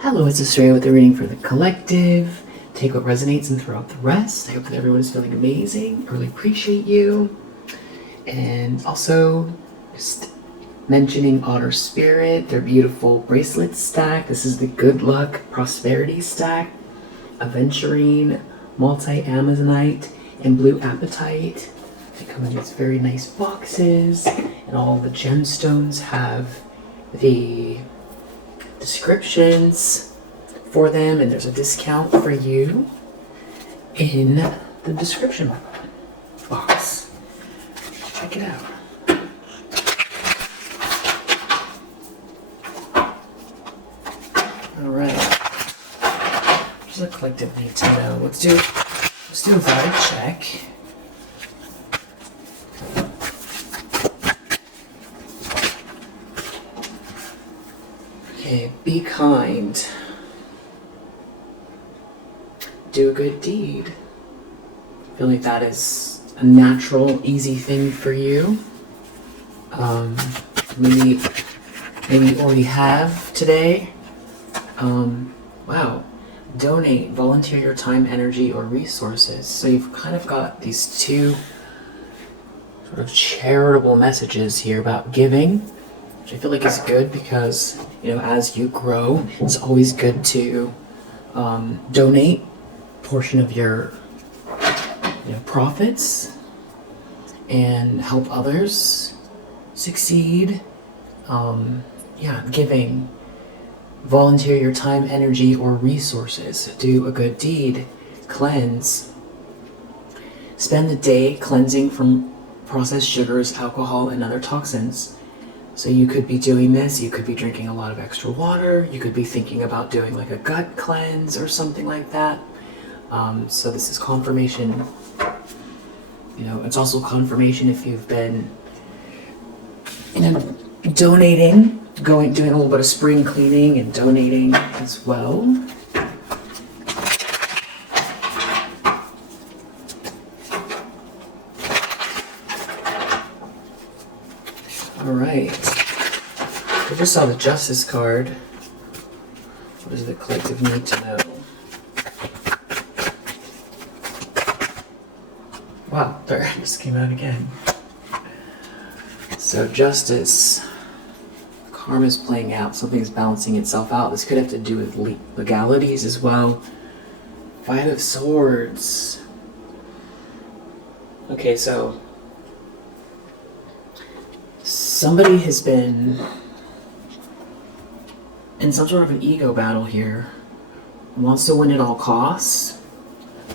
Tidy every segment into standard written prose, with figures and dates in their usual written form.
Hello, it's Australia with the reading for the collective. Take what resonates and throw out the rest. I hope that everyone is feeling amazing. I really appreciate you. And also, just mentioning Otter Spirit, their beautiful bracelet stack. This is the Good Luck Prosperity stack. Aventurine, Multi-Amazonite, and Blue Apatite. They come in these very nice boxes. And all the gemstones have the descriptions for them, and there's a discount for you in the description box. Check it out. All right. Just a collective need to know. Let's do a vibe check. Okay, be kind. Do a good deed. I feel like that is a natural, easy thing for you. Maybe you already have today. Wow. Donate, volunteer your time, energy, or resources. So you've kind of got these two sort of charitable messages here about giving, which I feel like is good because, you know, as you grow, it's always good to donate a portion of your profits and help others succeed. Giving. Volunteer your time, energy, or resources. Do a good deed. Cleanse. Spend the day cleansing from processed sugars, alcohol, and other toxins. So you could be doing this, you could be drinking a lot of extra water, you could be thinking about doing like a gut cleanse or something like that. So this is confirmation. You know, it's also confirmation if you've been, donating, doing a little bit of spring cleaning and donating as well. All right. I just saw the Justice card. What does the collective need to know? Wow, there it just came out again. So Justice. Karma's playing out. Something's balancing itself out. This could have to do with legalities as well. Five of Swords. Okay, so somebody has been in some sort of an ego battle here. Wants to win at all costs.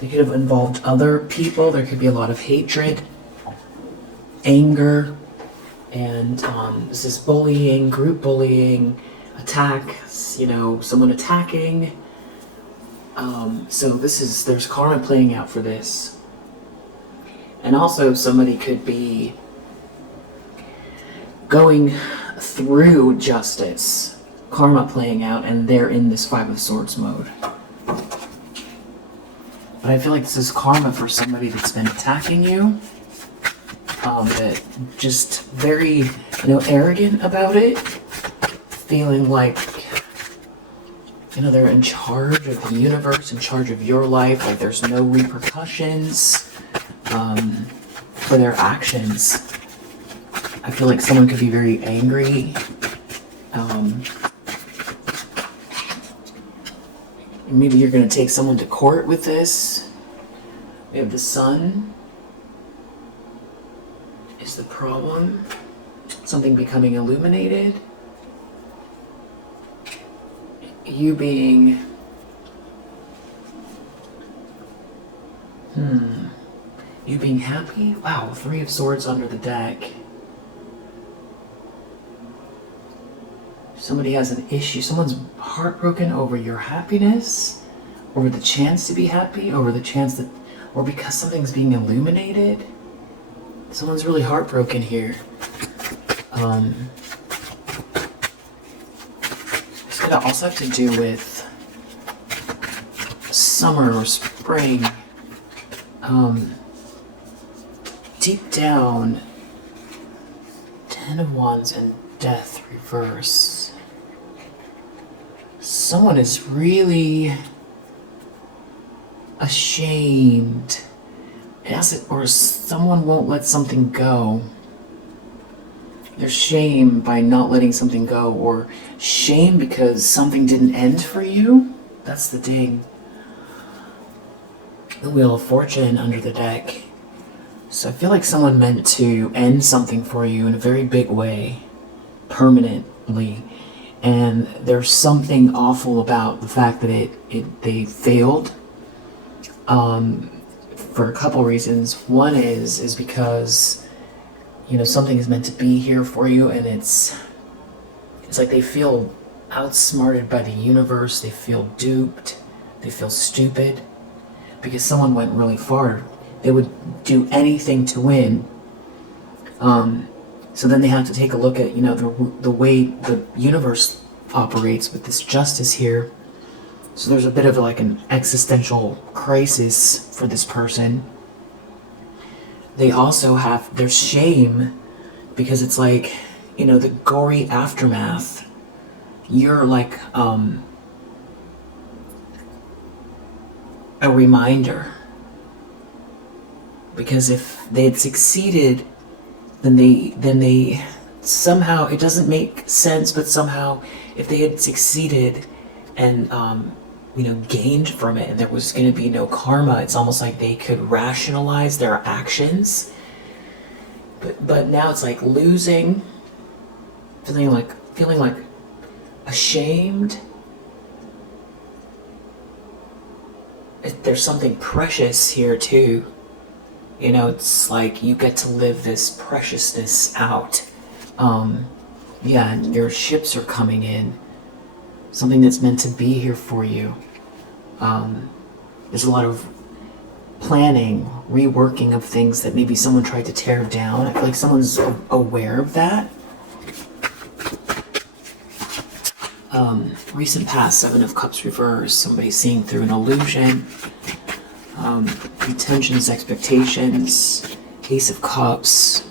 They could have involved other people. There could be a lot of hatred, anger, and this is bullying, group bullying, attacks, someone attacking. So there's karma playing out for this. And also somebody could be going through justice, karma playing out, and they're in this Five of Swords mode. But I feel like this is karma for somebody that's been attacking you. That just very, arrogant about it, feeling like, they're in charge of the universe, in charge of your life, like there's no repercussions for their actions. I feel like someone could be very angry. Maybe you're going to take someone to court with this. We have the Sun. Is the problem something becoming illuminated? You being you being happy? Wow, Three of Swords under the deck. Somebody has an issue. Someone's heartbroken over your happiness, over the chance to be happy, over the chance that, or because something's being illuminated. Someone's really heartbroken here. It's gonna also have to do with summer or spring. Deep down, Ten of Wands and Death reverse. someone is really ashamed, or someone won't let something go. There's shame by not letting something go, or shame because something didn't end for you. That's the ding. The Wheel of Fortune under the deck. So I feel like someone meant to end something for you in a very big way, permanently. And there's something awful about the fact that they failed. For a couple reasons. One is because, you know, something is meant to be here for you, and it's like they feel outsmarted by the universe, they feel duped, they feel stupid, because someone went really far. They would do anything to win. So then they have to take a look at, you know, the way the universe operates with this justice here. So there's a bit of like an existential crisis for this person. They also have their shame, because it's like, you know, the gory aftermath. You're like a reminder. Because if they had succeeded, then they somehow, it doesn't make sense, but somehow if they had succeeded and you know, gained from it, and there was going to be no karma, it's almost like they could rationalize their actions. But now it's like losing, feeling like ashamed. There's something precious here too. You know, it's like you get to live this preciousness out. Yeah, and your ships are coming in. Something that's meant to be here for you. There's a lot of planning, reworking of things that maybe someone tried to tear down. I feel like someone's aware of that. Recent past, Seven of Cups reverse, somebody seeing through an illusion. Intentions, expectations, Ace of Cups,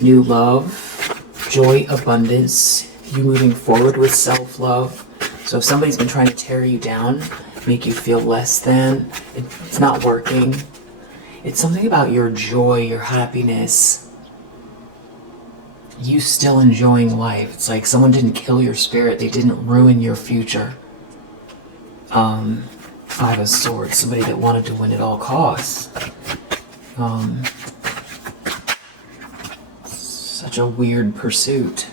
new love, joy, abundance, you moving forward with self-love. So if somebody's been trying to tear you down, make you feel less than, it's not working. It's something about your joy, your happiness, you still enjoying life. It's like someone didn't kill your spirit, they didn't ruin your future. Five of Swords, somebody that wanted to win at all costs. Such a weird pursuit.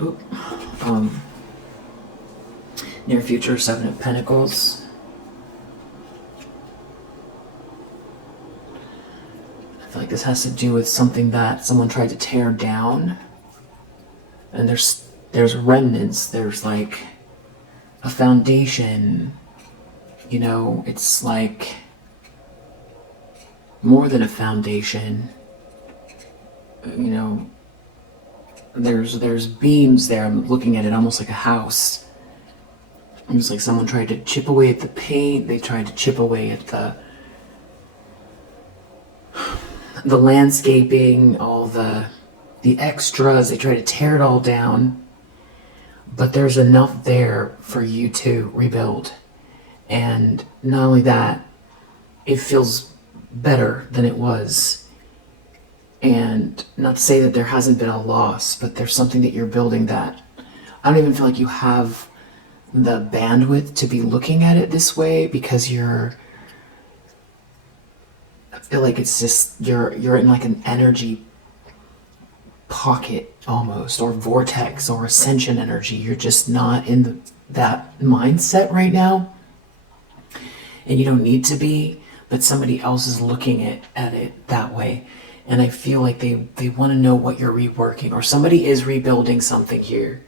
Oop. Near future, Seven of Pentacles. I feel like this has to do with something that someone tried to tear down. And there's remnants, there's like a foundation. You know, it's like more than a foundation. You know, there's beams there. I'm looking at it almost like a house. It's like someone tried to chip away at the paint. They tried to chip away at the landscaping, all the extras. They tried to tear it all down. But there's enough there for you to rebuild. And not only that, it feels better than it was. And not to say that there hasn't been a loss, but there's something that you're building that I don't even feel like you have the bandwidth to be looking at it this way, because I feel like it's just you're in like an energy pocket almost, or vortex, or ascension energy. You're just not in that mindset right now. And you don't need to be, but somebody else is looking at it that way. And I feel like they want to know what you're reworking, or somebody is rebuilding something here.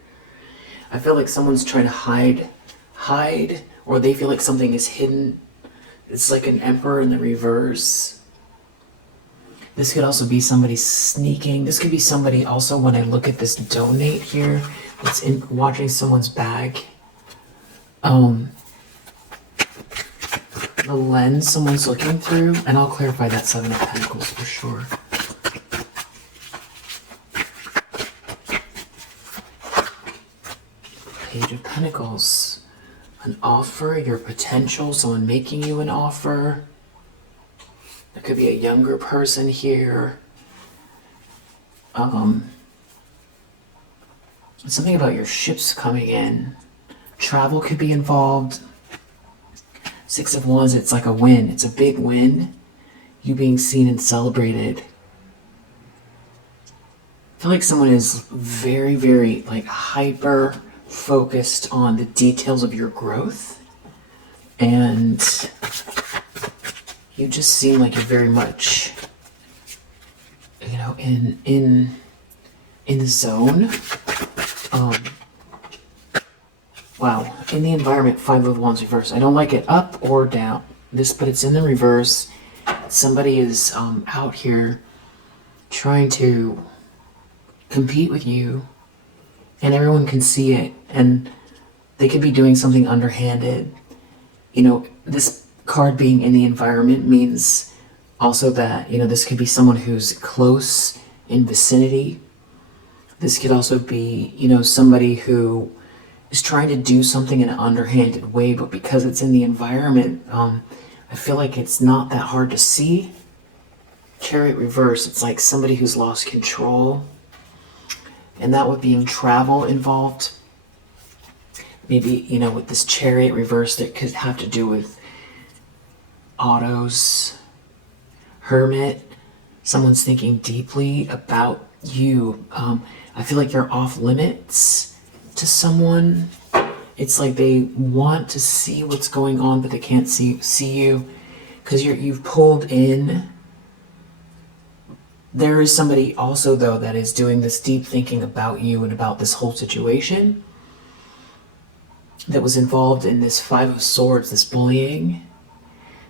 I feel like someone's trying to hide, or they feel like something is hidden. It's like an Emperor in the reverse. This could also be somebody sneaking. This could be somebody also, when I look at this donate here, that's watching someone's bag. The lens someone's looking through, and I'll clarify that Seven of Pentacles for sure. Page of Pentacles. An offer, your potential, someone making you an offer. There could be a younger person here. Something about your ships coming in. Travel could be involved. Six of Wands, it's like a win. It's a big win. You being seen and celebrated. I feel like someone is very, very like hyper focused on the details of your growth. And you just seem like you're very much, you know, in the zone. Wow, in the environment, Five of Wands reverse. I don't like it up or down. But it's in the reverse. Somebody is out here trying to compete with you, and everyone can see it, and they could be doing something underhanded. You know, this card being in the environment means also that, you know, this could be someone who's close in vicinity. This could also be, you know, somebody who is trying to do something in an underhanded way, but because it's in the environment, I feel like it's not that hard to see. Chariot reverse, it's like somebody who's lost control. And that would be in travel involved. Maybe, you know, with this Chariot reverse, that could have to do with autos. Hermit, someone's thinking deeply about you. I feel like you're off limits to someone. It's like they want to see what's going on, but they can't see you because you've pulled in. There is somebody also, though, that is doing this deep thinking about you and about this whole situation that was involved in this Five of Swords, this bullying.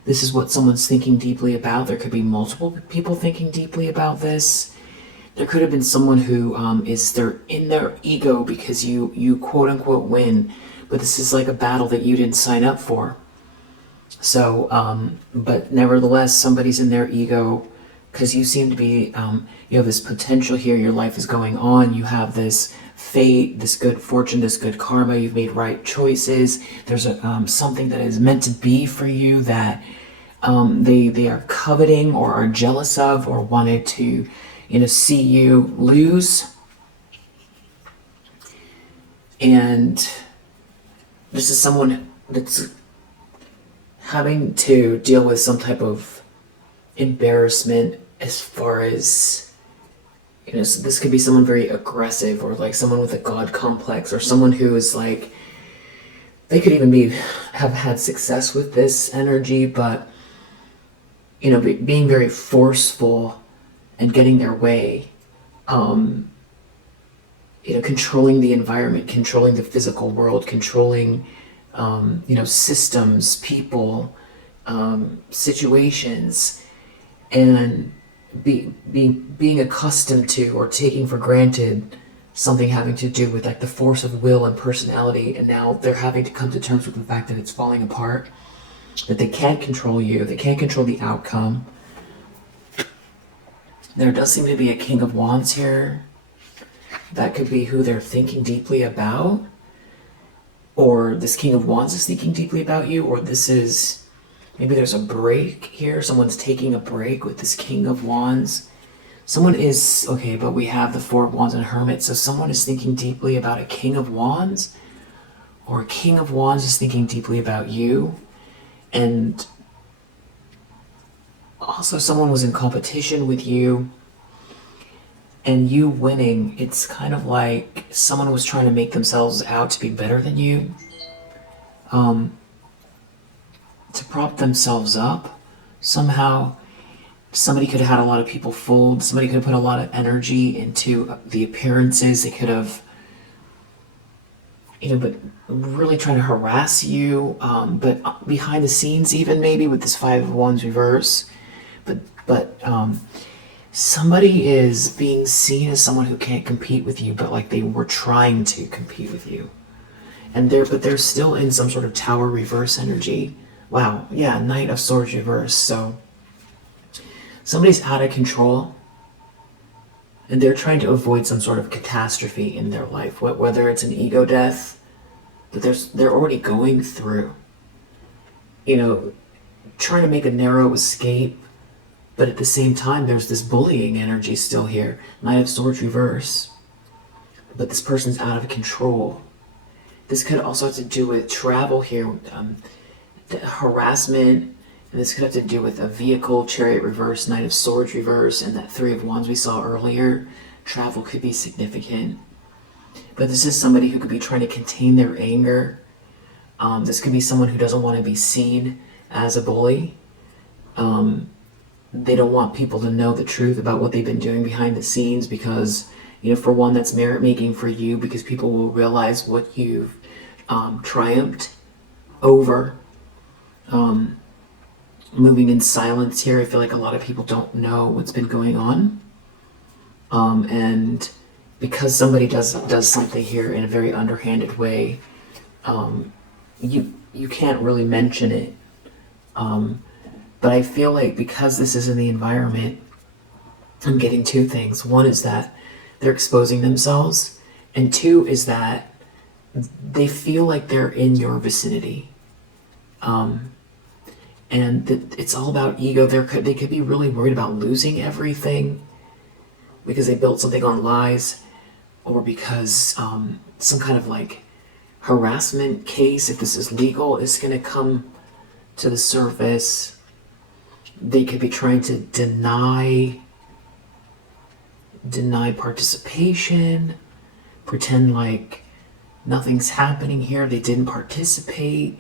This is what someone's thinking deeply about. There could be multiple people thinking deeply about this. There could have been someone who they're in their ego because you quote unquote win, but this is like a battle that you didn't sign up for. So, but nevertheless, somebody's in their ego because you seem to be, you have this potential here. Your life is going on. You have this fate, this good fortune, this good karma. You've made right choices. There's something that is meant to be for you that they are coveting or are jealous of or wanted to, you know, see you lose. And this is someone that's having to deal with some type of embarrassment as far as, you know, so this could be someone very aggressive or like someone with a God complex or someone who is like, they could even have had success with this energy, but, you know, being very forceful and getting their way, you know, controlling the environment, controlling the physical world, controlling, you know, systems, people, situations, and being accustomed to or taking for granted something having to do with like the force of will and personality, and now they're having to come to terms with the fact that it's falling apart, that they can't control you, they can't control the outcome. There does seem to be a King of Wands here. That could be who they're thinking deeply about, or this King of Wands is thinking deeply about you, or this is, maybe there's a break here. Someone's taking a break with this King of Wands. Someone is, okay, but we have the Four of Wands and Hermit, so someone is thinking deeply about a King of Wands, or a King of Wands is thinking deeply about you, and also someone was in competition with you, and you winning, it's kind of like someone was trying to make themselves out to be better than you, to prop themselves up somehow. Somebody could have had a lot of people fooled. Somebody could have put a lot of energy into the appearances. They could have, you know, but really trying to harass you, but behind the scenes even maybe with this Five of Wands reverse. But somebody is being seen as someone who can't compete with you, but like they were trying to compete with you. And they're still in some sort of Tower reverse energy. Wow, yeah, Knight of Swords reverse. So somebody's out of control, and they're trying to avoid some sort of catastrophe in their life, whether it's an ego death, but they're already going through, you know, trying to make a narrow escape, but at the same time, there's this bullying energy still here. Knight of Swords reverse. But this person's out of control. This could also have to do with travel here, the harassment, and this could have to do with a vehicle, Chariot reverse, Knight of Swords reverse, and that Three of Wands we saw earlier. Travel could be significant. But this is somebody who could be trying to contain their anger. This could be someone who doesn't want to be seen as a bully. They don't want people to know the truth about what they've been doing behind the scenes because, you know, for one, that's merit making for you because people will realize what you've triumphed over. Moving in silence here, I feel like a lot of people don't know what's been going on. And because somebody does something here in a very underhanded way, you can't really mention it. But I feel like because this is in the environment, I'm getting two things. One is that they're exposing themselves, and two is that they feel like they're in your vicinity. And that it's all about ego. They could be really worried about losing everything because they built something on lies, or because some kind of like harassment case, if this is legal, is going to come to the surface. They could be trying to deny participation, pretend like nothing's happening here. They didn't participate,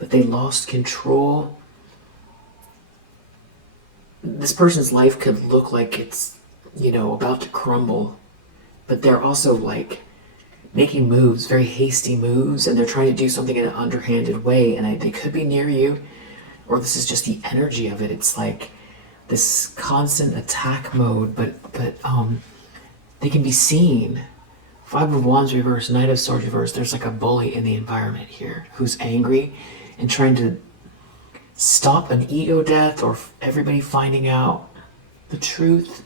but they lost control. This person's life could look like it's, you know, about to crumble, but they're also like making moves, very hasty moves, and they're trying to do something in an underhanded way, and they could be near you, or this is just the energy of it. It's like this constant attack mode, but they can be seen. Five of Wands reverse, Knight of Swords reverse. There's like a bully in the environment here who's angry and trying to stop an ego death or everybody finding out the truth.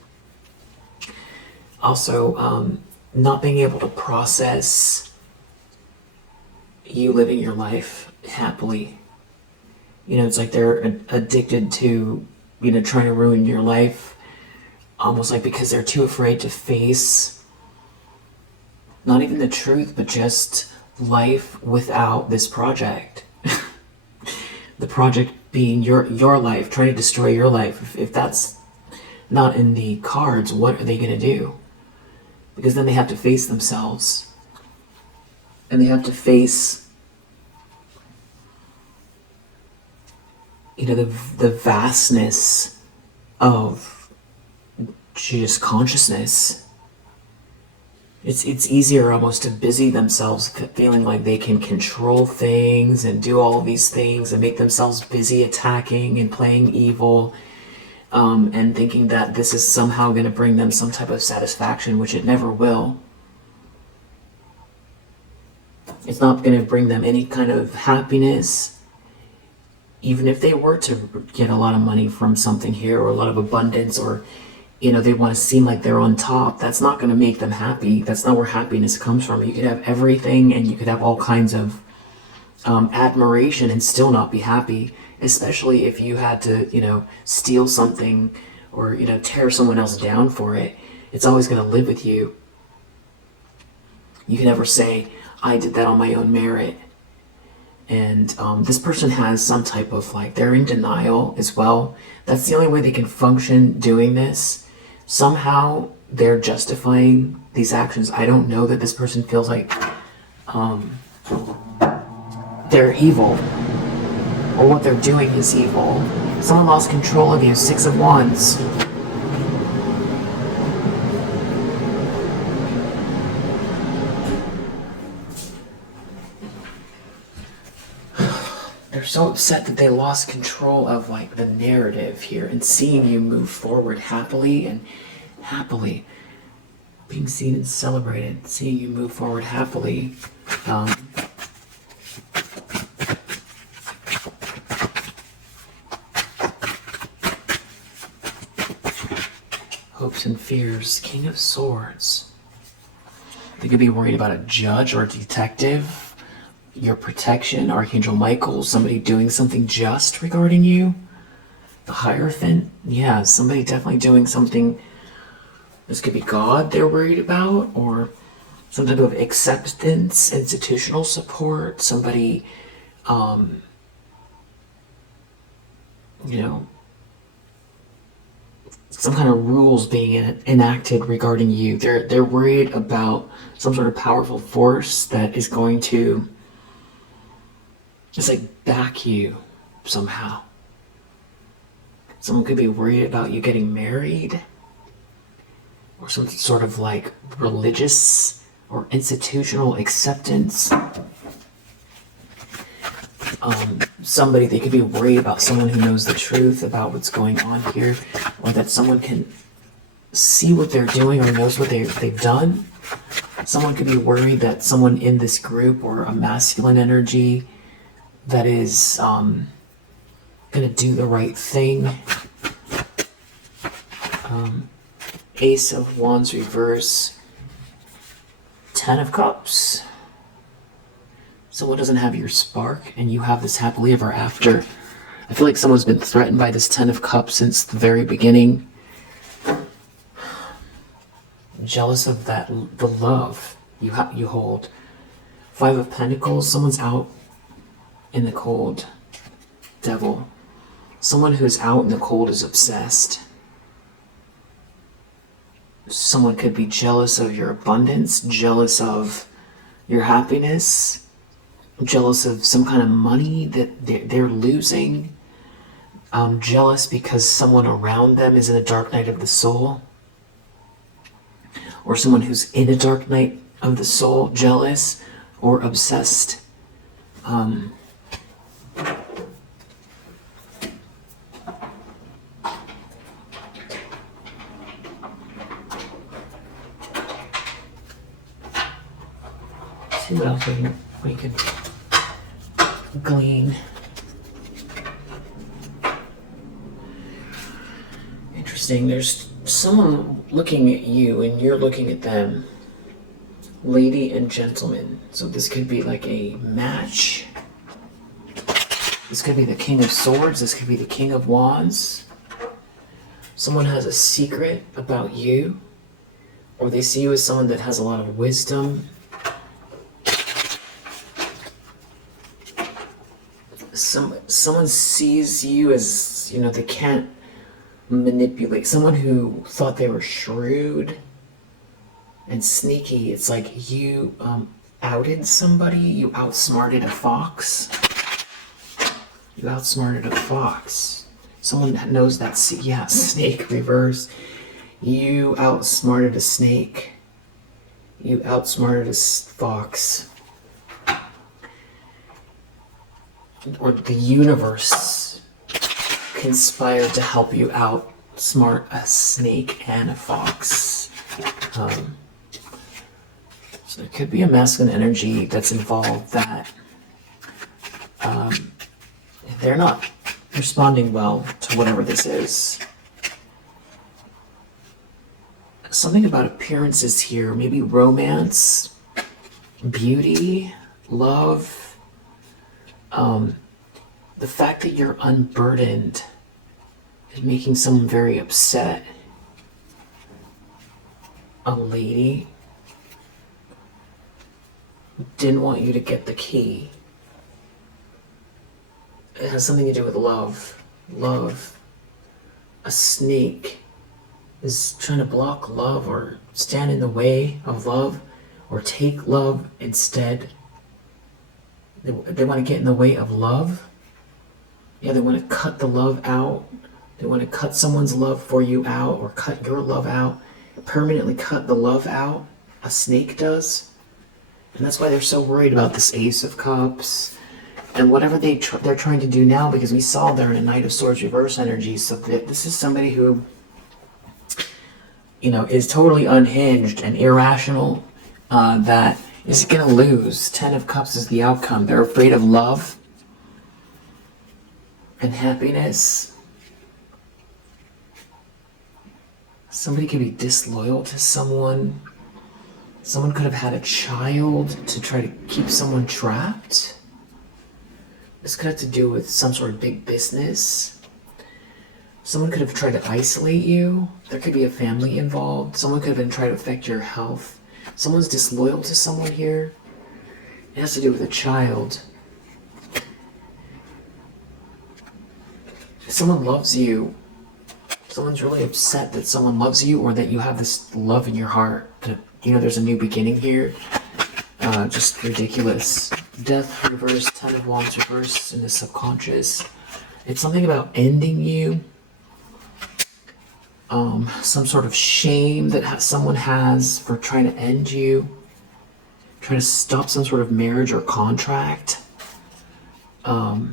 Also, not being able to process you living your life happily. You know, it's like they're addicted to, you know, trying to ruin your life, almost like because they're too afraid to face not even the truth, but just life without this project. The project being your life, trying to destroy your life. If that's not in the cards, what are they going to do? Because then they have to face themselves. And they have to face, you know, the vastness of just consciousness. It's easier almost to busy themselves feeling like they can control things and do all these things and make themselves busy attacking and playing evil, and thinking that this is somehow going to bring them some type of satisfaction, which it never will. It's not going to bring them any kind of happiness. Even if they were to get a lot of money from something here, or a lot of abundance, or, you know, they want to seem like they're on top, that's not going to make them happy. That's not where happiness comes from. You could have everything and you could have all kinds of admiration and still not be happy, especially if you had to, you know, steal something or, you know, tear someone else down for it. It's always going to live with you. You can never say, I did that on my own merit. And this person has some type of, like, they're in denial as well. That's the only way they can function doing this. Somehow they're justifying these actions. I don't know that this person feels like they're evil, or what they're doing is evil. Someone lost control of you. Six of Wands. They're so upset that they lost control of, like, the narrative here, and seeing you move forward happily being seen and celebrated, seeing you move forward happily. Hopes and fears. King of Swords. They could be worried about a judge or a detective. your protection, Archangel Michael, somebody doing something just regarding you. The Hierophant, yeah, somebody definitely doing something. This could be God they're worried about, or some type of acceptance, institutional support, somebody, you know, some kind of rules being enacted regarding you. They're worried about some sort of powerful force that is going to just like back you somehow. Someone could be worried about you getting married, or some sort of like religious or institutional acceptance. Somebody, they could be worried about someone who knows the truth about what's going on here, or that someone can see what they're doing or knows what they've done. Someone could be worried that someone in this group, or a masculine energy that is going to do the right thing. Ace of Wands reverse, 10 of Cups. Someone doesn't have your spark, and you have this happily ever after. I feel like someone's been threatened by this 10 of Cups since the very beginning. Jealous of the love you hold. 5 of Pentacles, someone's out in the cold. Devil. Someone who's out in the cold is obsessed. Someone could be jealous of your abundance, jealous of your happiness, jealous of some kind of money that they're losing, jealous because someone around them is in a dark night of the soul, or someone who's in a dark night of the soul, jealous or obsessed. See what else we could glean. Interesting. There's someone looking at you and you're looking at them. Lady and gentleman. So this could be like a match. This could be the King of Swords. This could be the King of Wands. Someone has a secret about you, or they see you as someone that has a lot of wisdom. Someone sees you as, they can't manipulate. Someone who thought they were shrewd and sneaky. It's like you outed somebody. You outsmarted a fox. You outsmarted a fox. Someone that knows that. Yeah, snake reverse. You outsmarted a snake. You outsmarted a fox. Or the universe conspired to help you outsmart a snake and a fox. So there could be a masculine energy that's involved that they're not responding well to whatever this is. Something about appearances here, maybe romance, beauty, love. The fact that you're unburdened is making someone very upset. A lady didn't want you to get the key. It has something to do with love. Love. A snake is trying to block love, or stand in the way of love, or take love instead. They want to get in the way of love. Yeah, they want to cut the love out. They want to cut someone's love for you out, or cut your love out. Permanently cut the love out. A snake does. And that's why they're so worried about this Ace of Cups and whatever they're trying to do now, because we saw they're in a Knight of Swords reverse energy. So this is somebody who, is totally unhinged and irrational, that is going to lose. 10 of Cups is the outcome. They're afraid of love and happiness. Somebody can be disloyal to someone. Someone could have had a child to try to keep someone trapped. This could have to do with some sort of big business. Someone could have tried to isolate you. There could be a family involved. Someone could have been trying to affect your health. Someone's disloyal to someone here. It has to do with a child. If someone loves you, someone's really upset that someone loves you, or that you have this love in your heart. That, you know, there's a new beginning here. Just ridiculous. Death reverse, 10 of Wands reverse in the subconscious. It's something about ending you. Some sort of shame that someone has for trying to end you. Trying to stop some sort of marriage or contract. Or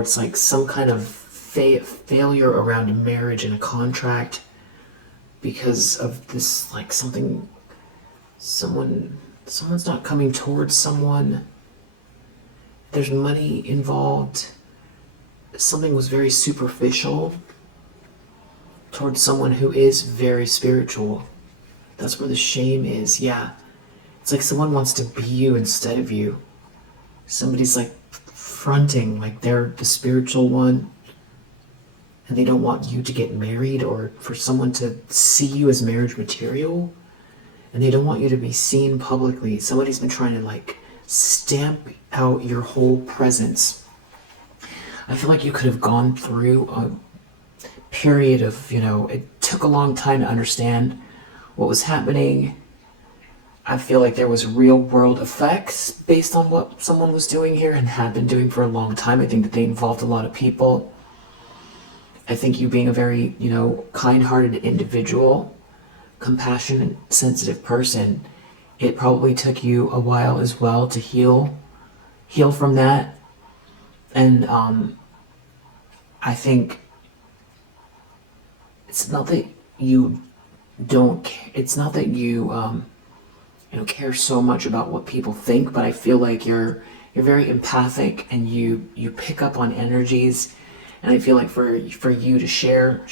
it's like some kind of failure around a marriage and a contract because of this, like someone's not coming towards someone. There's money involved. Something was very superficial towards someone who is very spiritual. That's where the shame is. Yeah. It's like someone wants to be you instead of you. Somebody's like fronting like they're the spiritual one, and they don't want you to get married or for someone to see you as marriage material, and they don't want you to be seen publicly. Somebody's been trying to like stamp out your whole presence. I feel like you could have gone through a period of, you know, it took a long time to understand what was happening. I feel like there was real world effects based on what someone was doing here and had been doing for a long time. I think that they involved a lot of people. I think you being a very, you know, kind-hearted individual, compassionate, sensitive person, it probably took you a while as well to heal from that. And I think it's not that you don't, it's not that you, you know, care so much about what people think, but I feel like you're very empathic and you pick up on energies, and I feel like for you to share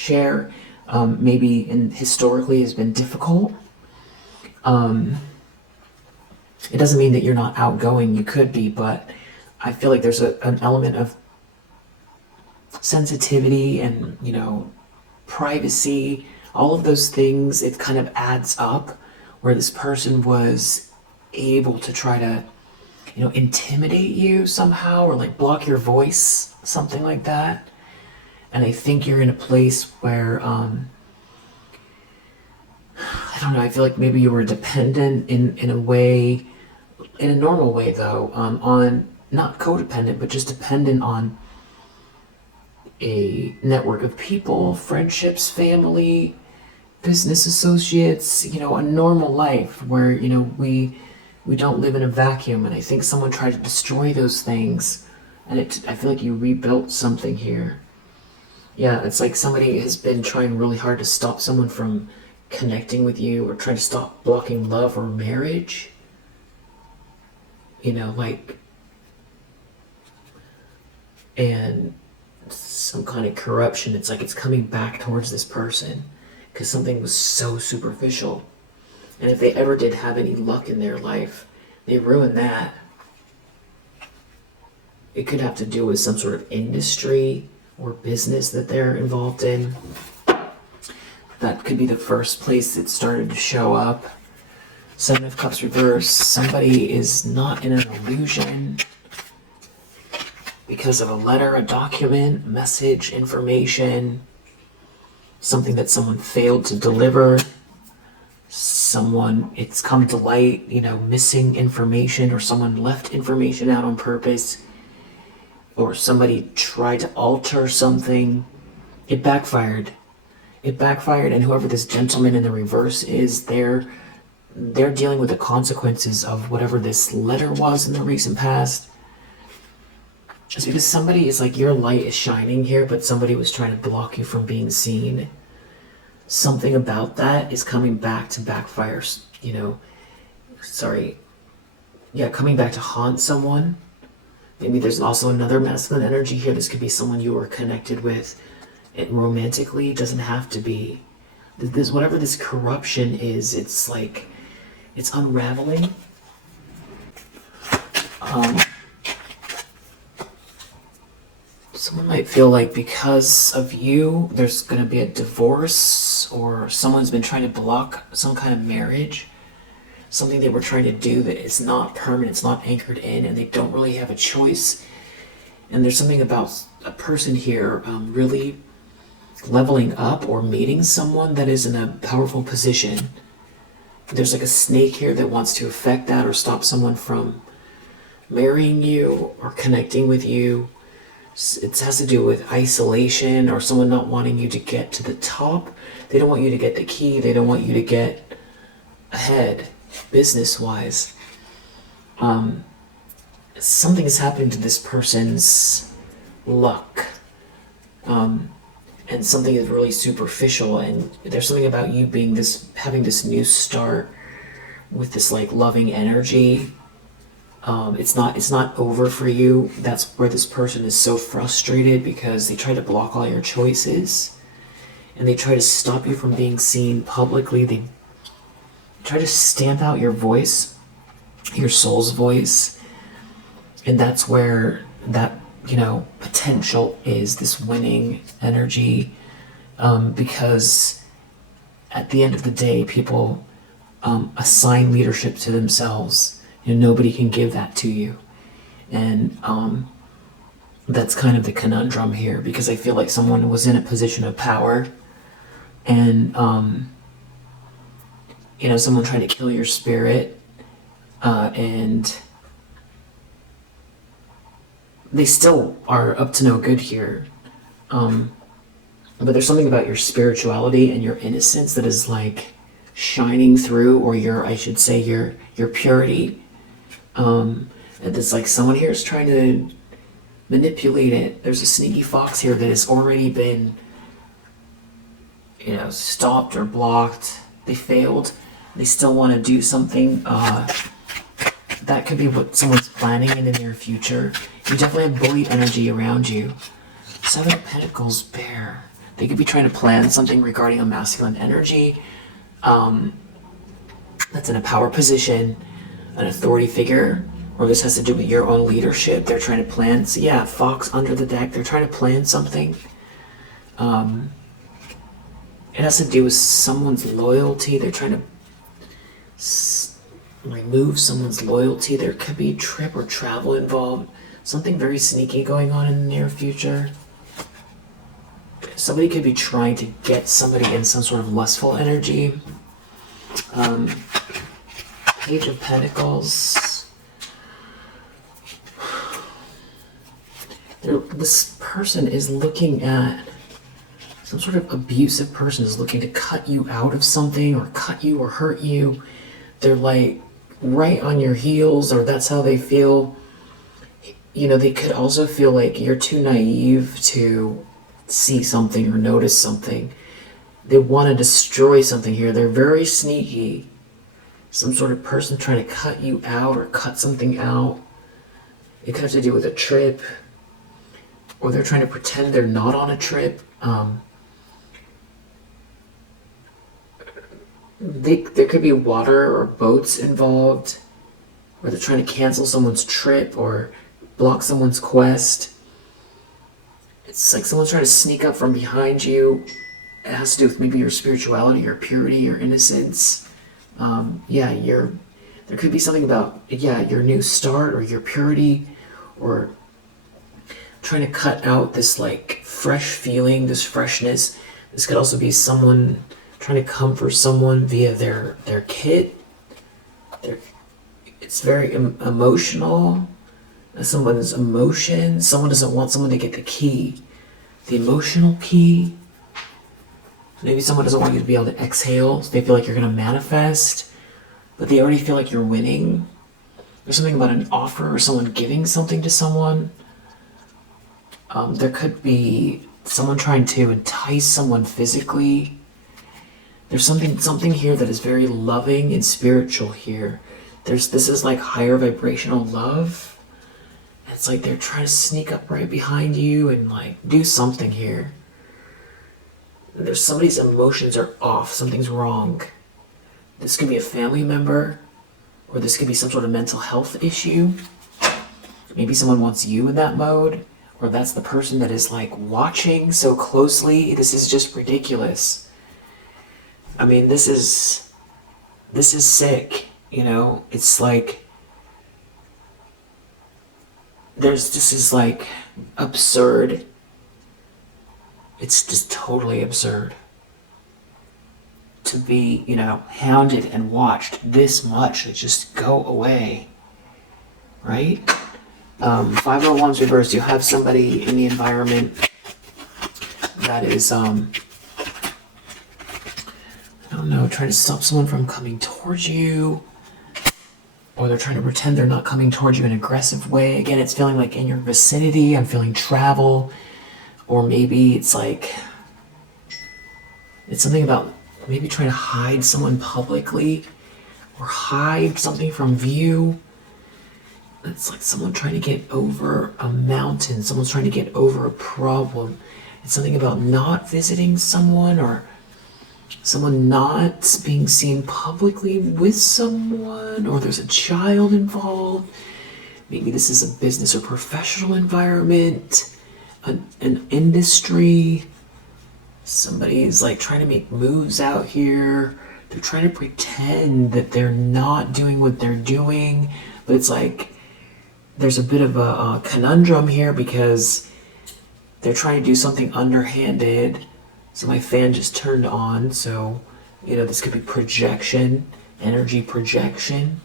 maybe historically has been difficult. It doesn't mean that you're not outgoing. You could be, but I feel like there's an element of sensitivity and, you know, privacy, all of those things. It kind of adds up where this person was able to try to, you know, intimidate you somehow, or like block your voice, something like that. And I think you're in a place where, I don't know, I feel like maybe you were dependent in a way, in a normal way though, on, not codependent, but just dependent on a network of people, friendships, family, business associates, you know, a normal life where, you know, we don't live in a vacuum. And I think someone tried to destroy those things, and I feel like you rebuilt something here. Yeah, it's like somebody has been trying really hard to stop someone from connecting with you, or trying to stop blocking love or marriage. You know, like, and some kind of corruption. It's like it's coming back towards this person because something was so superficial. And if they ever did have any luck in their life, they ruined that. It could have to do with some sort of industry or business that they're involved in. That could be the first place it started to show up. Seven of Cups reverse. Somebody is not in an illusion because of a letter, a document, message, information, something that someone failed to deliver. It's come to light, you know, missing information, or someone left information out on purpose, or somebody tried to alter something. It backfired. And whoever this gentleman in the reverse is, they're dealing with the consequences of whatever this letter was in the recent past. Just because somebody is like, your light is shining here, but somebody was trying to block you from being seen. Something about that is coming back to backfire, you know, coming back to haunt someone. Maybe there's also another masculine energy here. This could be someone you were connected with romantically. It doesn't have to be. Whatever this corruption is, it's like It's unraveling. Someone might feel like because of you, there's going to be a divorce, or someone's been trying to block some kind of marriage, something they were trying to do that is not permanent, it's not anchored in, and they don't really have a choice. And there's something about a person here really leveling up or meeting someone that is in a powerful position. There's like a snake here that wants to affect that or stop someone from marrying you or connecting with you. It has to do with isolation or someone not wanting you to get to the top. They don't want you to get the key. They don't want you to get ahead business-wise. Something is happening to this person's luck. And something is really superficial, and there's something about you being having this new start with this like loving energy. It's not over for you. That's where this person is so frustrated, because they try to block all your choices and they try to stop you from being seen publicly. They try to stamp out your voice, your soul's voice, and that's where that potential is, this winning energy, because at the end of the day, people assign leadership to themselves. Nobody can give that to you, and that's kind of the conundrum here, because I feel like someone was in a position of power, and someone tried to kill your spirit, and they still are up to no good here. But there's something about your spirituality and your innocence that is like shining through, or your purity. And it's like someone here is trying to manipulate it. There's a sneaky fox here that has already been, stopped or blocked. They failed. They still want to do something. That could be what someone's planning in the near future. You definitely have bullied energy around you. Seven of Pentacles, Bear. They could be trying to plan something regarding a masculine energy that's in a power position, an authority figure, or this has to do with your own leadership. They're trying to plan. So yeah, Fox under the deck. They're trying to plan something. It has to do with someone's loyalty. They're trying to remove someone's loyalty. There could be trip or travel involved. Something very sneaky going on in the near future. Somebody could be trying to get somebody in some sort of lustful energy. Page of Pentacles. This person is looking at, some sort of abusive person is looking to cut you out of something, or cut you or hurt you. They're like right on your heels, or that's how they feel. They could also feel like you're too naive to see something or notice something. They want to destroy something here. They're very sneaky. Some sort of person trying to cut you out or cut something out. It could have to do with a trip, or they're trying to pretend they're not on a trip. There could be water or boats involved, or they're trying to cancel someone's trip or block someone's quest. It's like someone's trying to sneak up from behind you. It has to do with maybe your spirituality, your purity, your innocence. There could be something about, your new start, or your purity, or trying to cut out this like fresh feeling, this freshness. This could also be someone trying to comfort someone via their kid. It's very emotional. Someone's emotions. Someone doesn't want someone to get the key, the emotional key. Maybe someone doesn't want you to be able to exhale. So they feel like you're going to manifest, but they already feel like you're winning. There's something about an offer or someone giving something to someone. There could be someone trying to entice someone physically. There's something here that is very loving and spiritual here. This is like higher vibrational love. It's like they're trying to sneak up right behind you and like do something here. There's somebody's emotions are off. Something's wrong. This could be a family member. or this could be some sort of mental health issue. Maybe someone wants you in that mode, or that's the person that is like watching so closely. This is just ridiculous. I mean, this is sick, you know? It's like, this is like absurd. It's just totally absurd to be, you know, hounded and watched this much. It just go away, right? 501's reversed. You have somebody in the environment that is, I don't know, trying to stop someone from coming towards you, or they're trying to pretend they're not coming towards you in an aggressive way. Again, it's feeling like in your vicinity. I'm feeling travel, or maybe it's like, it's something about maybe trying to hide someone publicly, or hide something from view. It's like someone trying to get over a mountain. Someone's trying to get over a problem. It's something about not visiting someone, or someone not being seen publicly with someone, or there's a child involved. Maybe this is a business or professional environment, an industry. Somebody is like trying to make moves out here. They're trying to pretend that they're not doing what they're doing, but it's like there's a bit of a conundrum here because they're trying to do something underhanded. So my fan just turned on, so, you know, this could be projection, energy projection,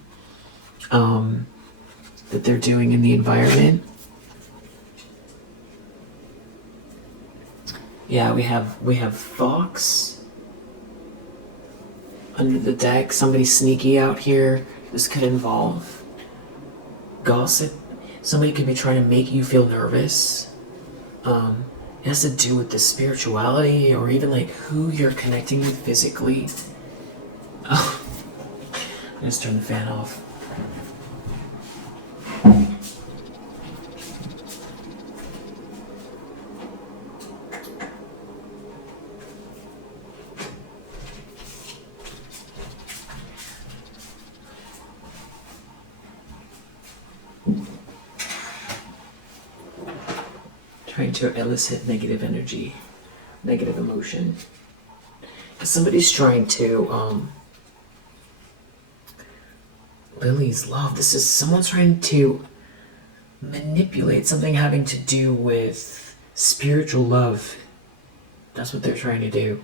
that they're doing in the environment. Yeah, we have Fox under the deck. Somebody sneaky out here. This could involve gossip. Somebody could be trying to make you feel nervous. It has to do with the spirituality, or even like who you're connecting with physically. Oh, I just turned the fan off. Trying to elicit negative energy, negative emotion. Somebody's trying to, Lily's love. This is someone's trying to manipulate something having to do with spiritual love. That's what they're trying to do.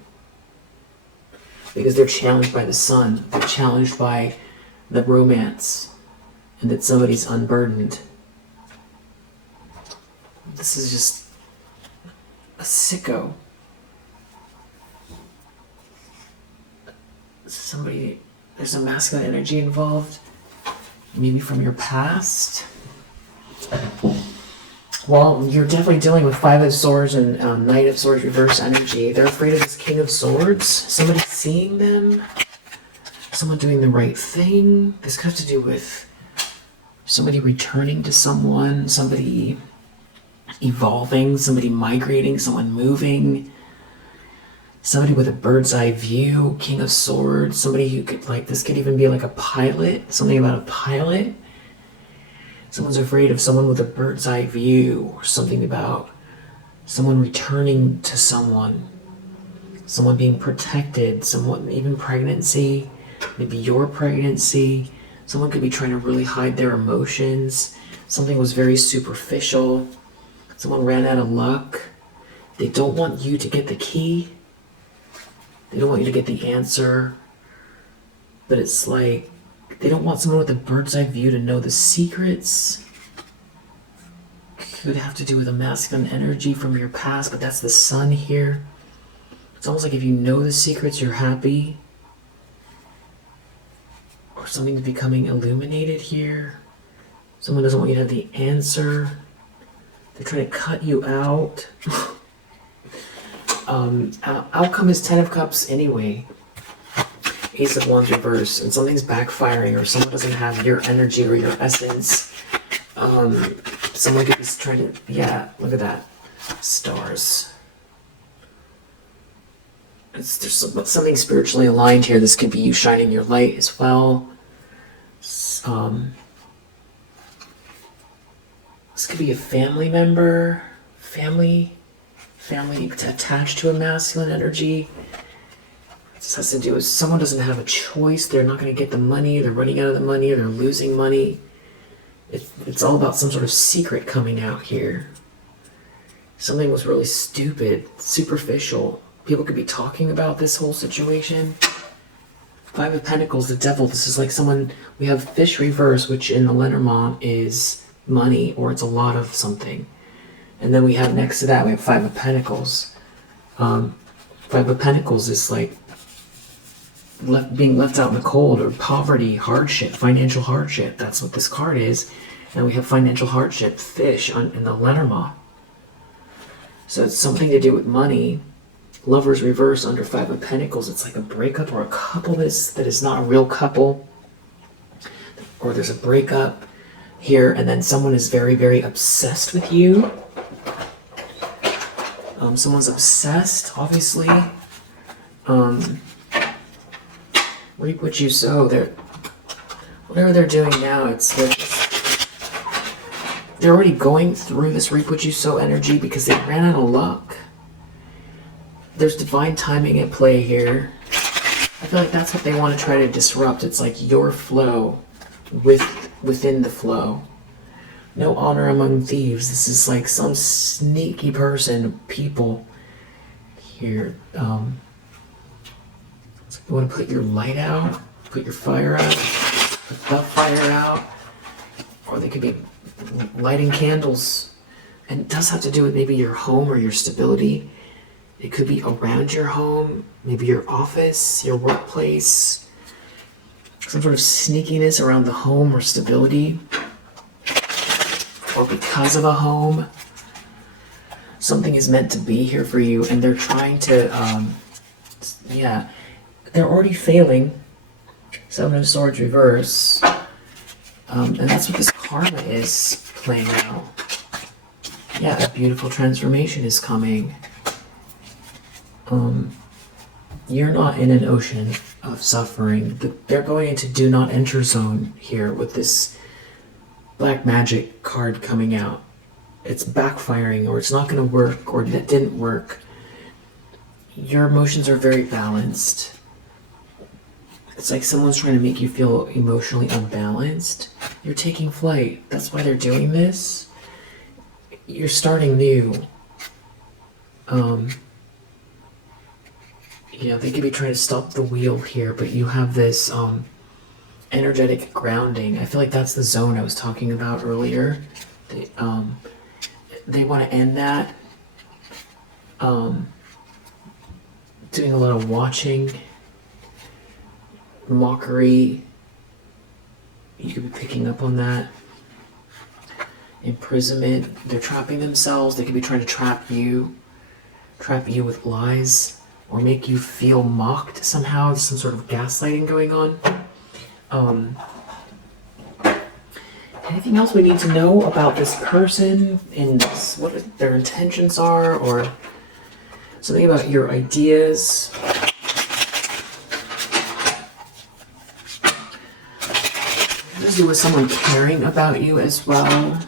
Because they're challenged by the sun. They're challenged by the romance. And that somebody's unburdened. This is just a sicko. Somebody, there's a masculine energy involved, maybe from your past. Well, you're definitely dealing with Five of Swords and Knight of Swords reverse energy. They're afraid of this King of Swords. Somebody seeing them, someone doing the right thing. This could have to do with somebody returning to someone, somebody evolving, somebody migrating, someone moving, somebody with a bird's eye view, King of Swords, somebody who could, like, this could even be like a pilot, something about a pilot. Someone's afraid of someone with a bird's eye view, or something about someone returning to someone being protected, someone, even pregnancy, maybe your pregnancy. Someone could be trying to really hide their emotions. Something was very superficial. Someone ran out of luck. They don't want you to get the key. They don't want you to get the answer. But it's like, they don't want someone with a bird's eye view to know the secrets. Could have to do with a masculine energy from your past, but that's the sun here. It's almost like if you know the secrets, you're happy. Or something's becoming illuminated here. Someone doesn't want you to have the answer. They're trying to cut you out. Outcome is 10 of Cups anyway. Ace of Wands reverse, and something's backfiring, or someone doesn't have your energy or your essence. Someone could be trying to, yeah, look at that. Stars. There's something spiritually aligned here. This could be you shining your light as well. This could be a family member, family attached to a masculine energy. This has to do with someone doesn't have a choice. They're not going to get the money. They're running out of the money. Or they're losing money. It's all about some sort of secret coming out here. Something was really stupid, superficial. People could be talking about this whole situation. Five of Pentacles, the Devil. This is like someone, we have Fish reverse, which in the Lenormand is money, or it's a lot of something. And then we have next to that, we have Five of Pentacles. Five of Pentacles is like being left out in the cold, or poverty, hardship, financial hardship. That's what this card is. And we have financial hardship, Fish, in the Lenormand. So it's something to do with money. Lovers reverse under Five of Pentacles. It's like a breakup or a couple that is not a real couple. Or there's a breakup here, and then someone is very, very obsessed with you. Someone's obsessed, obviously. Reap what you sow. Whatever they're doing now, they're already going through this reap what you sow energy because they ran out of luck. There's divine timing at play here. I feel like that's what they want to try to disrupt. It's like your flow within the flow. No honor among thieves. This is like some sneaky person, people here. You want to put your light out, put your fire out, put the fire out, or they could be lighting candles. And it does have to do with maybe your home or your stability. It could be around your home, maybe your office, your workplace, some sort of sneakiness around the home or stability, or because of a home. Something is meant to be here for you, and they're trying to, they're already failing. Seven of Swords reverse. And that's what this karma is playing out. Yeah, a beautiful transformation is coming. You're not in an ocean of suffering. They're going into do not enter zone here with this black magic card coming out. It's backfiring, or it's not going to work, or it didn't work. Your emotions are very balanced. It's like someone's trying to make you feel emotionally unbalanced. You're taking flight. That's why they're doing this. You're starting new. They could be trying to stop the wheel here, but you have this energetic grounding. I feel like that's the zone I was talking about earlier. They want to end that. Doing a lot of watching, mockery. You could be picking up on that. Imprisonment. They're trapping themselves. They could be trying to trap you with lies, or make you feel mocked somehow. There's some sort of gaslighting going on. Anything else we need to know about this person and what their intentions are, or something about your ideas? It has to do with someone caring about you as well.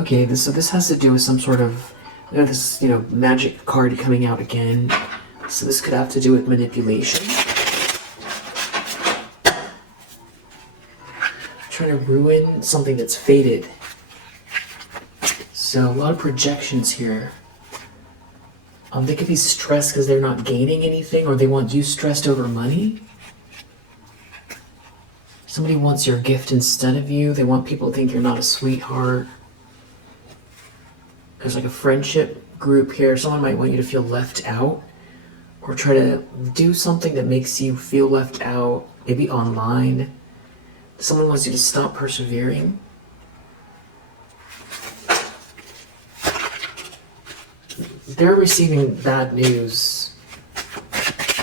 Okay, so this has to do with some sort of, this, magic card coming out again. So this could have to do with manipulation. Trying to ruin something that's faded. So a lot of projections here. They could be stressed because they're not gaining anything, or they want you stressed over money. Somebody wants your gift instead of you. They want people to think you're not a sweetheart. There's like a friendship group here. Someone might want you to feel left out, or try to do something that makes you feel left out, maybe online. Someone wants you to stop persevering. They're receiving bad news.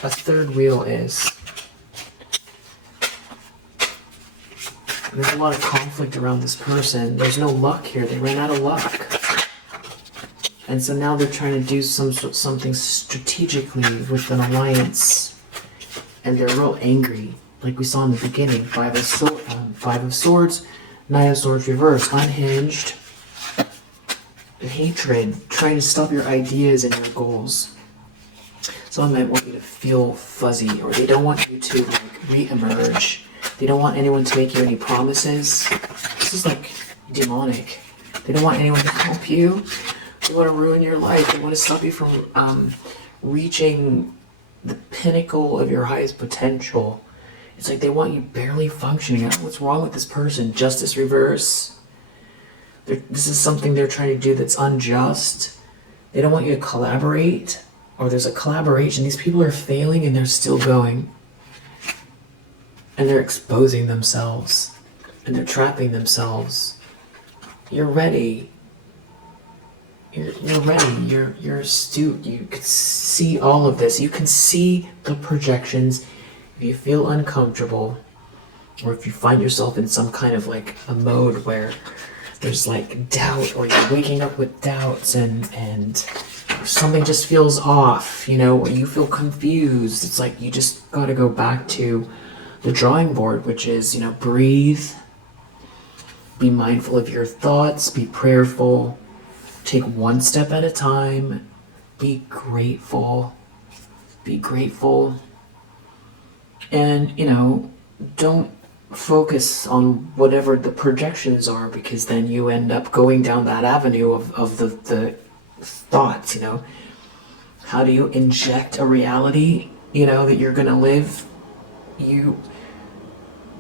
A third wheel is. There's a lot of conflict around this person. There's no luck here. They ran out of luck. And so now they're trying to do something strategically with an alliance. And they're real angry. like we saw in the beginning, Five of Swords, Knight of Swords reversed, unhinged, hatred, trying to stop your ideas and your goals. Someone might want you to feel fuzzy, or they don't want you to like re-emerge. They don't want anyone to make you any promises. This is like demonic. They don't want anyone to help you. They want to ruin your life. They want to stop you from reaching the pinnacle of your highest potential. It's like they want you barely functioning. I don't know what's wrong with this person. Justice reverse. This is something they're trying to do that's unjust. They don't want you to collaborate, or there's a collaboration. These people are failing and they're still going. And they're exposing themselves. And they're trapping themselves. You're ready. You're ready. You're astute. You can see all of this. You can see the projections. If you feel uncomfortable, or if you find yourself in some kind of like a mode where there's like doubt, or you're waking up with doubts and something just feels off, you know, or you feel confused, it's like you just got to go back to the drawing board, which is, you know, breathe, be mindful of your thoughts, be prayerful, take one step at a time, be grateful, and, you know, don't focus on whatever the projections are, because then you end up going down that avenue of the thoughts, you know. How do you inject a reality, you know, that you're going to live? You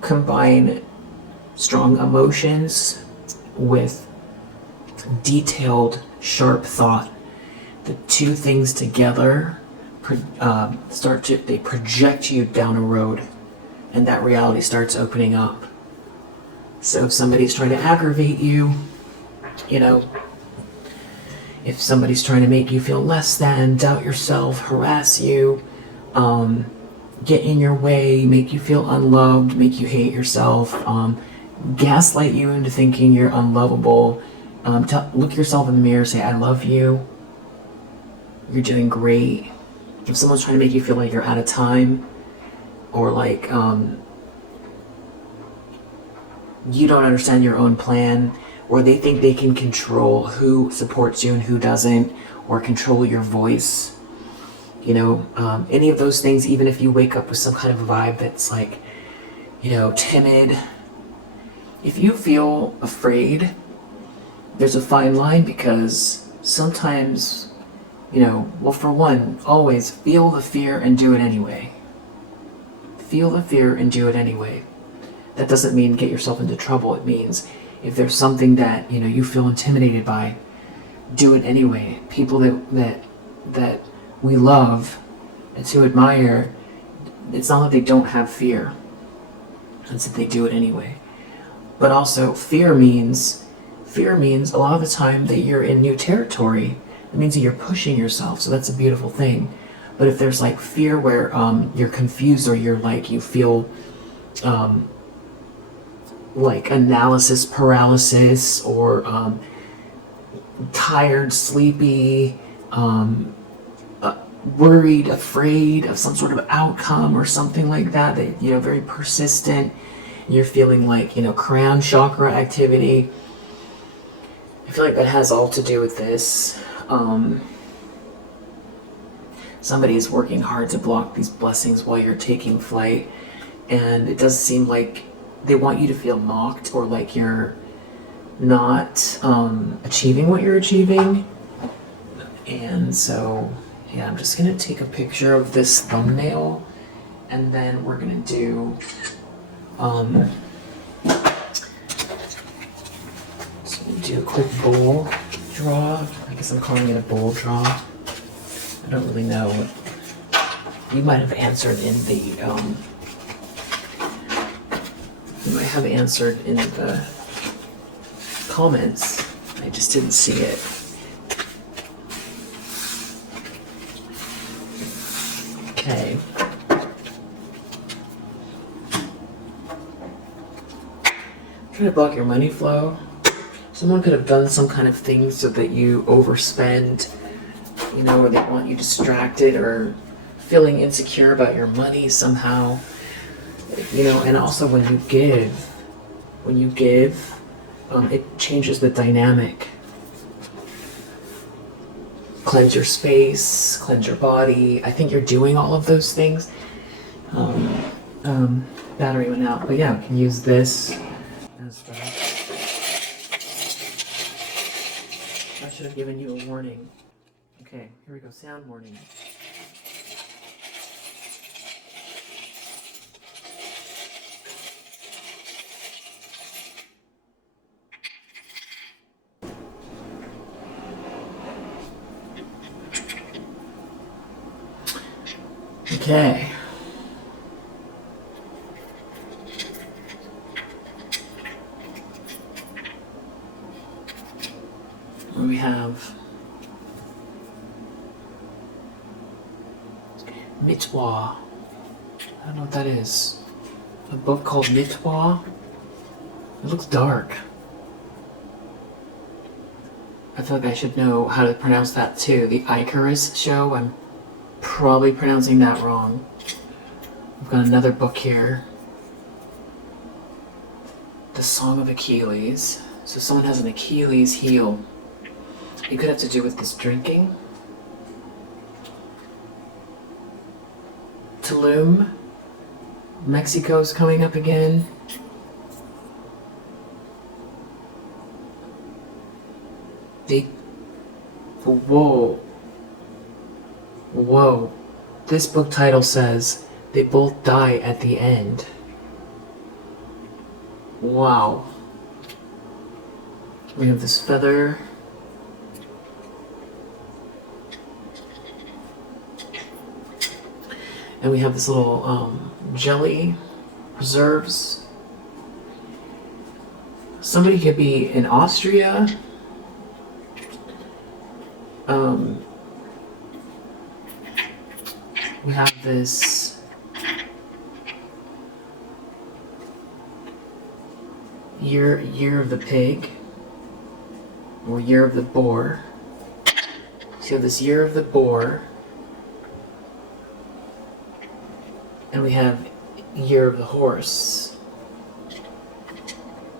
combine strong emotions with detailed, sharp thought. The two things together they project you down a road, and that reality starts opening up. So if somebody's trying to aggravate you, you know, if somebody's trying to make you feel less than, doubt yourself, harass you, get in your way, make you feel unloved, make you hate yourself, gaslight you into thinking you're unlovable, look yourself in the mirror, say, I love you, you're doing great. If someone's trying to make you feel like you're out of time, or like you don't understand your own plan, or they think they can control who supports you and who doesn't, or control your voice, you know, any of those things, even if you wake up with some kind of vibe that's like, you know, timid, if you feel afraid, there's a fine line, because sometimes, you know, well, for one, always feel the fear and do it anyway. Feel the fear and do it anyway. That doesn't mean get yourself into trouble. It means if there's something that, you know, you feel intimidated by, do it anyway. People that we love and to admire, it's not that they don't have fear. It's that they do it anyway. But also, fear means a lot of the time that you're in new territory. It means that you're pushing yourself, so that's a beautiful thing. But if there's like fear where you're confused, or you're like, you feel like analysis paralysis, or tired, sleepy, worried, afraid of some sort of outcome or something like that, you know, very persistent, you're feeling like, you know, crown chakra activity, I feel like that has all to do with this. Somebody is working hard to block these blessings while you're taking flight, and it does seem like they want you to feel mocked, or like you're not achieving what you're achieving. And so, yeah, I'm just gonna take a picture of this thumbnail, and then we're gonna do so we'll do a quick bowl draw. I guess I'm calling it a bowl draw. I don't really know. You might have answered in the comments. I just didn't see it. Okay. Trying to block your money flow. Someone could have done some kind of thing so that you overspend, you know, or they want you distracted or feeling insecure about your money somehow. You know, and also when you give, it changes the dynamic. Cleanse your space, cleanse your body. I think you're doing all of those things. Battery went out, but yeah, we can use this as the... I should have given you a warning. Okay, here we go, sound warning. Okay. We have Mitwa. I don't know what that is. A book called Mitwa. It looks dark. I feel like I should know how to pronounce that too. The Icarus show, I'm probably pronouncing that wrong. We've got another book here. The Song of Achilles. So someone has an Achilles heel. It could have to do with this drinking. Tulum. Mexico's coming up again. Whoa. This book title says they both die at the end. Wow. We have this feather. And we have this little jelly preserves. Somebody could be in Austria. We have this year of the pig, or year of the boar. So you have this year of the boar, and we have year of the horse.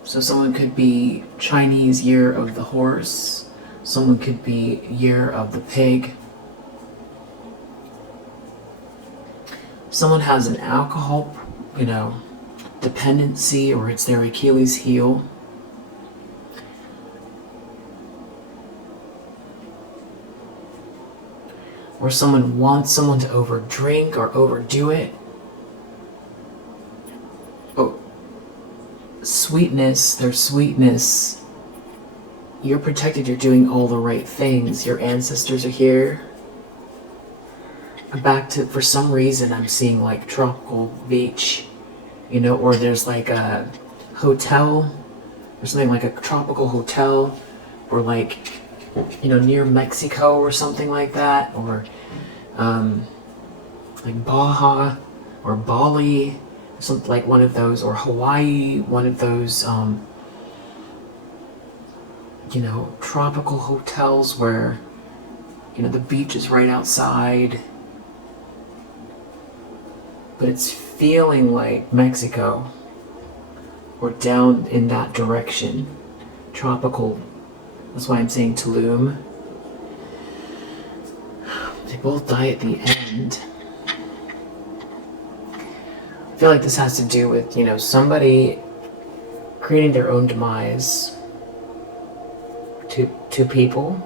So someone could be Chinese year of the horse, someone could be year of the pig. Someone has an alcohol, dependency, or it's their Achilles heel. Or someone wants someone to overdrink or overdo it. Oh, sweetness, their sweetness. You're protected, you're doing all the right things. Your ancestors are here. Back to, for some reason, I'm seeing like tropical beach, or there's like a hotel, or something like a tropical hotel, or like, near Mexico or something like that, or like Baja or Bali, something like one of those, or Hawaii, one of those, tropical hotels where, the beach is right outside. But it's feeling like Mexico, or down in that direction. Tropical. That's why I'm saying Tulum. They both die at the end. I feel like this has to do with, somebody creating their own demise. Two people.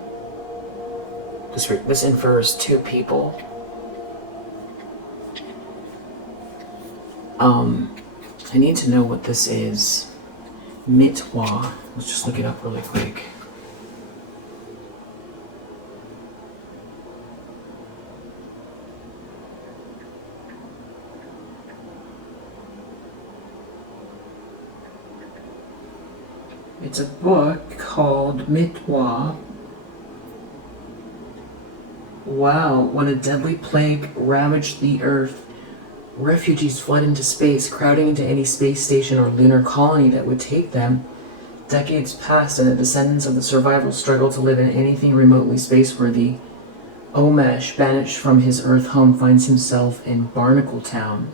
This infers two people. I need to know what this is. Mitwa. Let's just look it up really quick. It's a book called Mitwa. Wow, when a deadly plague ravaged the earth, refugees fled into space, crowding into any space station or lunar colony that would take them. Decades passed, and the descendants of the survivors struggled to live in anything remotely spaceworthy. Omesh, banished from his Earth home, finds himself in Barnacle Town.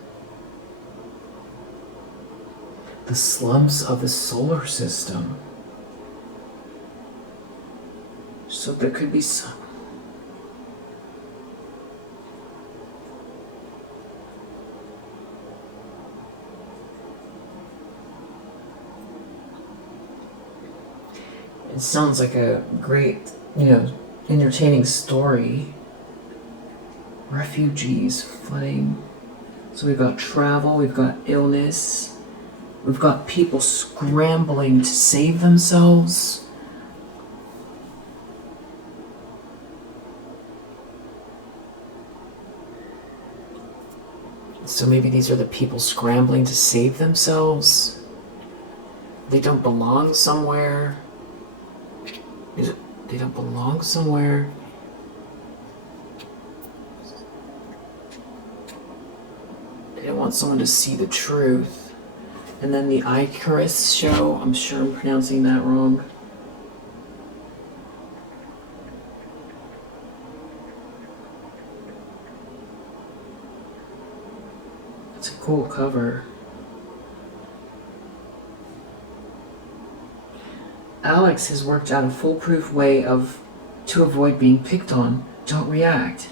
The slumps of the solar system. So there could be some. It sounds like a great, entertaining story. Refugees flooding. So we've got travel, we've got illness, we've got people scrambling to save themselves. So maybe these are the people scrambling to save themselves. They don't belong somewhere. They don't belong somewhere. They don't want someone to see the truth. And then the Icarus show, I'm sure I'm pronouncing that wrong. It's a cool cover. Alex has worked out a foolproof way to avoid being picked on. Don't react.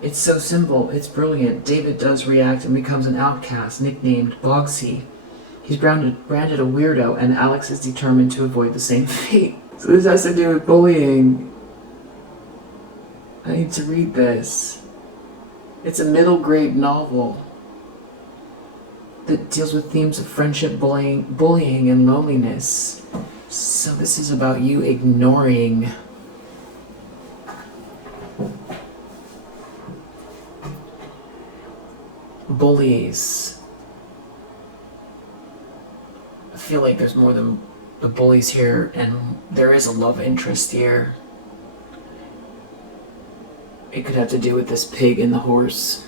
It's so simple, it's brilliant. David does react and becomes an outcast, nicknamed Bogsy. He's branded a weirdo, and Alex is determined to avoid the same fate. So this has to do with bullying. I need to read this. It's a middle grade novel that deals with themes of friendship, bullying, and loneliness. So this is about you ignoring bullies. I feel like there's more than the bullies here, and there is a love interest here. It could have to do with this pig and the horse.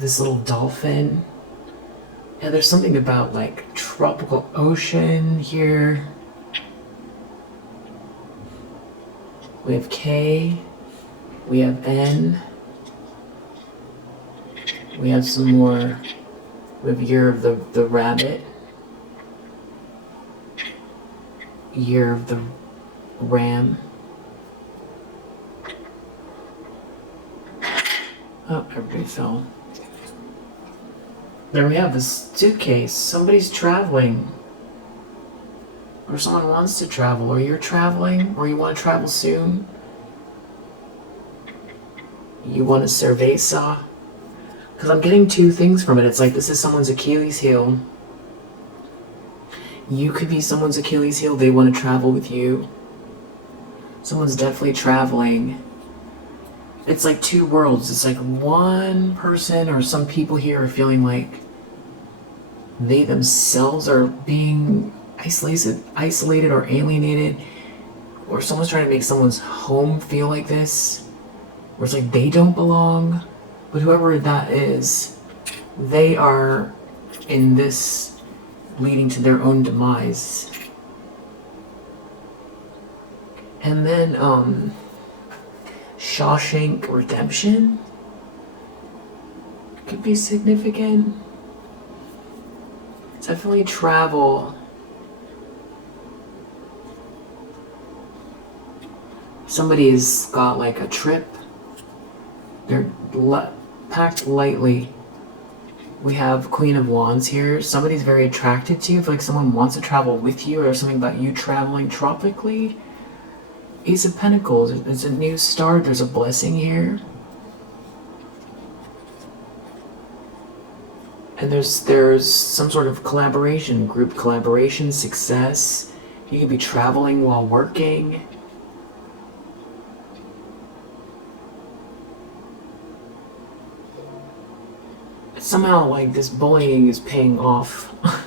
This little dolphin. Yeah, there's something about like tropical ocean here. We have K, we have N, we have some more, we have Year of the Rabbit, Year of the Ram. Oh, everybody fell. There we have this suitcase. Somebody's traveling. Or someone wants to travel. Or you're traveling. Or you want to travel soon. You want a cerveza. Because I'm getting two things from it. It's like this is someone's Achilles heel. You could be someone's Achilles heel. They want to travel with you. Someone's definitely traveling. It's like two worlds. It's like one person or some people here are feeling like they themselves are being isolated or alienated, or someone's trying to make someone's home feel like this, where it's like they don't belong. But whoever that is, they are in this leading to their own demise. And then, Shawshank Redemption could be significant. Definitely travel. Somebody's got like a trip. They're packed lightly. We have Queen of Wands here. Somebody's very attracted to you. I feel like someone wants to travel with you, or something about you traveling tropically. Ace of Pentacles, it's a new start, there's a blessing here. And there's some sort of collaboration, group collaboration, success. You could be traveling while working. Somehow, like, this bullying is paying off. I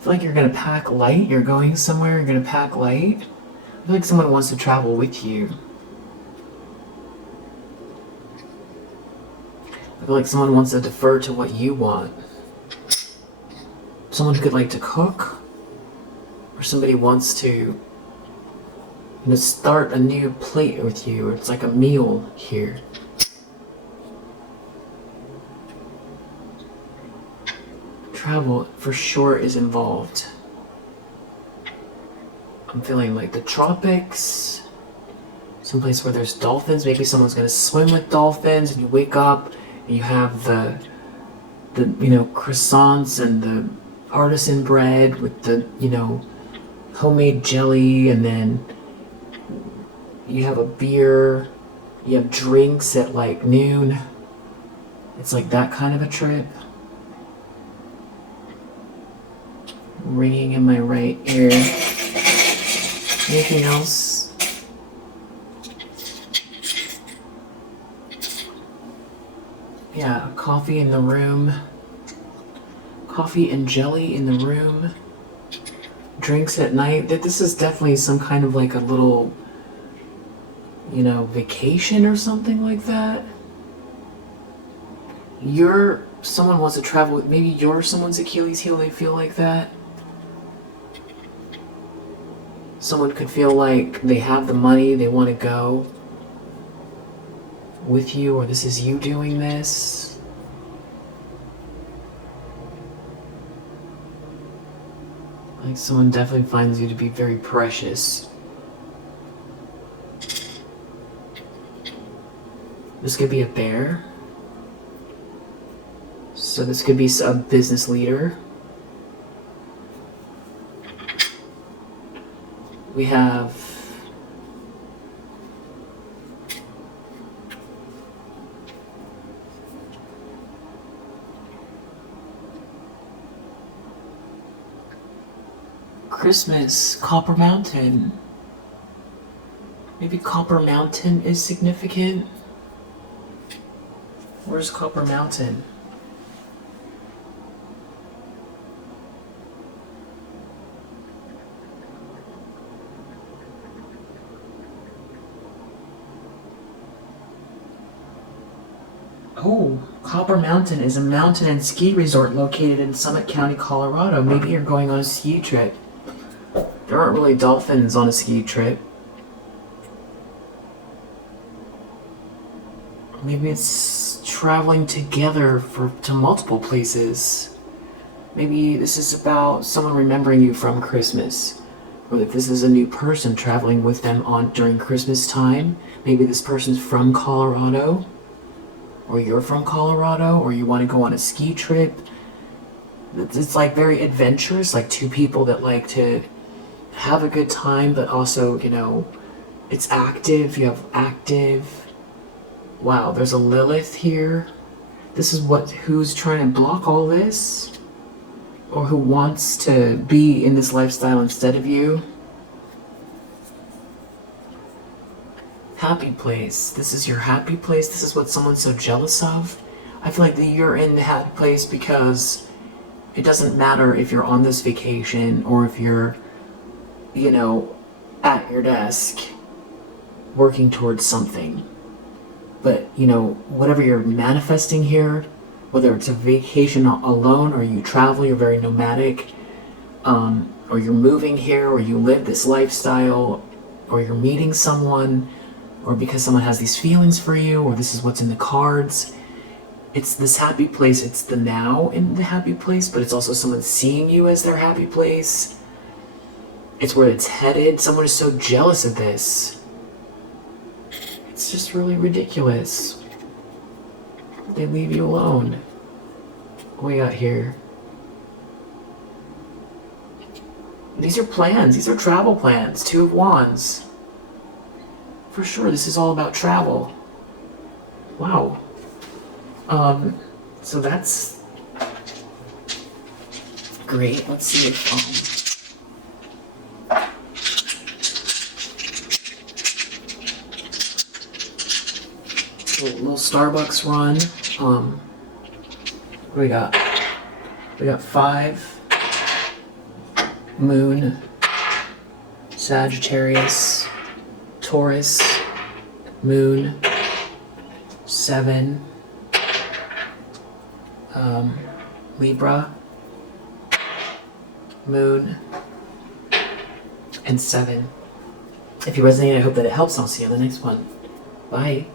feel like you're gonna pack light, you're going somewhere, you're gonna pack light. I feel like someone wants to travel with you. I feel like someone wants to defer to what you want. Someone who could like to cook, or somebody wants to, start a new plate with you, or it's like a meal here. Travel for sure is involved. I'm feeling like the tropics, someplace where there's dolphins. Maybe someone's gonna swim with dolphins, and you wake up and you have the croissants and the artisan bread with the homemade jelly, and then you have a beer, you have drinks at like noon. It's like that kind of a trip. Ringing in my right ear. Anything else? Yeah, coffee in the room. Coffee and jelly in the room. Drinks at night. This is definitely some kind of like a little, vacation or something like that. Someone wants to travel with, maybe you're someone's Achilles heel, they feel like that. Someone could feel like they have the money, they want to go with you, or this is you doing this. Like someone definitely finds you to be very precious. This could be a bear. So this could be a business leader. We have Christmas, Copper Mountain. Maybe Copper Mountain is significant. Where's Copper Mountain? Oh, Copper Mountain is a mountain and ski resort located in Summit County, Colorado. Maybe you're going on a ski trip. There aren't really dolphins on a ski trip. Maybe it's traveling together to multiple places. Maybe this is about someone remembering you from Christmas. Or if this is a new person traveling with them during Christmas time. Maybe this person's from Colorado. Or you're from Colorado, or you want to go on a ski trip. It's like very adventurous, like two people that like to have a good time, but also, it's active. You have active. Wow, there's a Lilith here. This is who's trying to block all this? Or who wants to be in this lifestyle instead of you? Happy place. This is your happy place. This is what someone's so jealous of. I feel like that you're in the happy place because it doesn't matter if you're on this vacation or if you're, at your desk working towards something. But, whatever you're manifesting here, whether it's a vacation alone or you travel, you're very nomadic, or you're moving here, or you live this lifestyle, or you're meeting someone, or because someone has these feelings for you, or this is what's in the cards. It's this happy place. It's the now in the happy place, but it's also someone seeing you as their happy place. It's where it's headed. Someone is so jealous of this. It's just really ridiculous. They leave you alone. What we got here? These are plans. These are travel plans. Two of Wands. For sure, this is all about travel. Wow. So that's great. Let's see if little Starbucks run. What do we got? We got 5. Moon. Sagittarius. Taurus. Moon. 7. Libra. Moon. and 7. If you resonate, I hope that it helps. I'll see you on the next one. Bye.